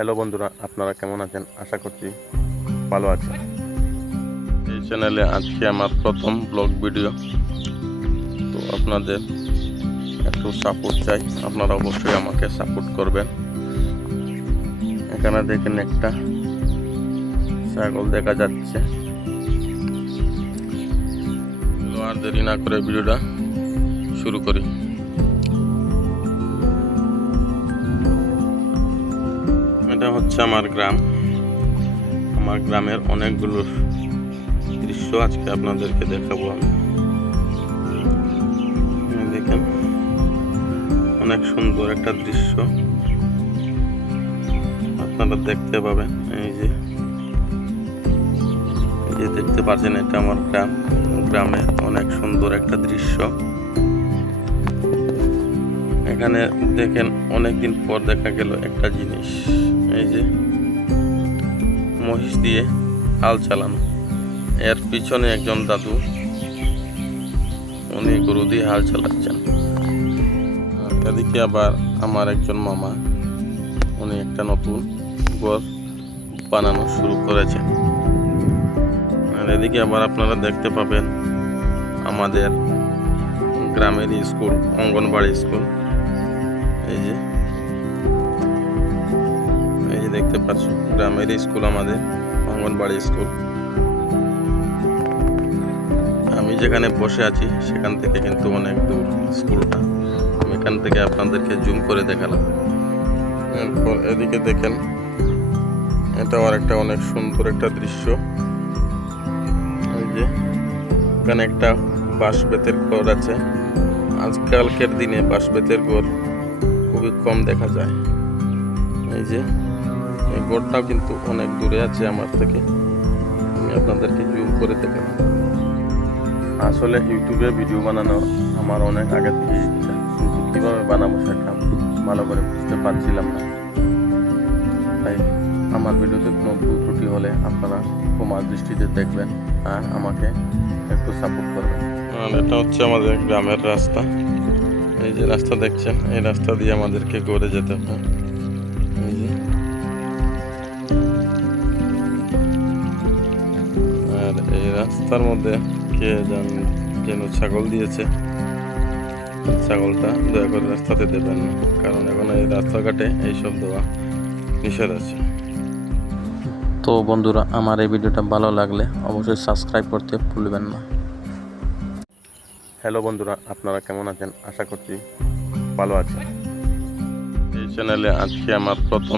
Hello বন্ধুরা, আপনারা কেমন আছেন? আশা করছি ভালো আছেন। এই চ্যানেলে আজকে আমার প্রথম ব্লগ ভিডিও, তো আপনাদের একটু সাপোর্ট চাই। আপনারা অবশ্যই আমাকে সাপোর্ট করবেন। এখানে দেখেন একটা ছাগল দেখা যাচ্ছে। আর দেরি না করে ভিডিওটা শুরু করি। এটা হচ্ছে আমার গ্রাম। আমার গ্রামের অনেকগুলো দৃশ্য আজকে আপনাদেরকে দেখাবো আমি। দেখেন, অনেক সুন্দর একটা দৃশ্য আপনারা দেখতে পাবেন। এই যে দেখতে পাচ্ছেন, এটা আমার গ্রাম। গ্রামে অনেক সুন্দর একটা দৃশ্য। এখানে দেখেন, অনেকদিন পর দেখা গেল একটা জিনিস। এই যে মহিষ দিয়ে হাল চালানো, এর পিছনে একজন দাদু, উনি গরু দিয়ে হাল চালাচ্ছেন। আর এদিকে আবার আমার একজন মামা, উনি একটা নতুন ঘর বানানো শুরু করেছেন। আর এদিকে আবার আপনারা দেখতে পাবেন আমাদের গ্রামের স্কুল, অঙ্গনবাড়ি স্কুল। এই যে দেখতে পাচ্ছি গ্রামের স্কুল, আমাদের অঙ্গনবাড়ি স্কুল। আমি যেখানে বসে আছি সেখান থেকে কিন্তু অনেক দূর স্কুলটা। আমি এখান থেকে আপনাদেরকে জুম করে দেখালাম। এরপর এদিকে দেখেন, এটা আর একটা অনেক সুন্দর একটা দৃশ্য। এই যে এখানে একটা বাঁশ বেতের ঘর আছে। আজকালকের দিনে বাঁশ বেতের ঘর খুবই কম দেখা যায়। এই যে এই ঘরটাও কিন্তু অনেক দূরে আছে আমার থেকে। আমি আপনাদেরকে জুম করে দেখালাম। আসলে ইউটিউবে ভিডিও বানানো আমার অনেক আগে থেকে ইচ্ছা, কিন্তু কীভাবে বানাবো সেটা ভালো করে বুঝতে পারছিলাম না। তাই আমার ভিডিওতে কোনো ভুল ত্রুটি হলে আপনারা ক্ষমার দৃষ্টিতে দেখবেন আর আমাকে একটু সাপোর্ট করবেন। আর এটা হচ্ছে আমাদের গ্রামের রাস্তা। এই যে রাস্তা দেখছেন, এই রাস্তা দিয়ে আমাদেরকে গড়ে যেতে হয়। এই যে, আর এই রাস্তার মধ্যে কে যেন ছাগল দিয়েছে। ছাগলটা দয়া করে রাস্তাতে দেবেন না, কারণ এখন এই রাস্তাঘাটে এইসব দেওয়া নিষেধ আছে। তো বন্ধুরা, আমার এই ভিডিওটা ভালো লাগলে অবশ্যই সাবস্ক্রাইব করতে ভুলবেন না। হ্যালো বন্ধুরা, আপনারা কেমন আছেন? আশা করছি ভালো আছেন। এই চ্যানেলে আজকে আমার প্রথম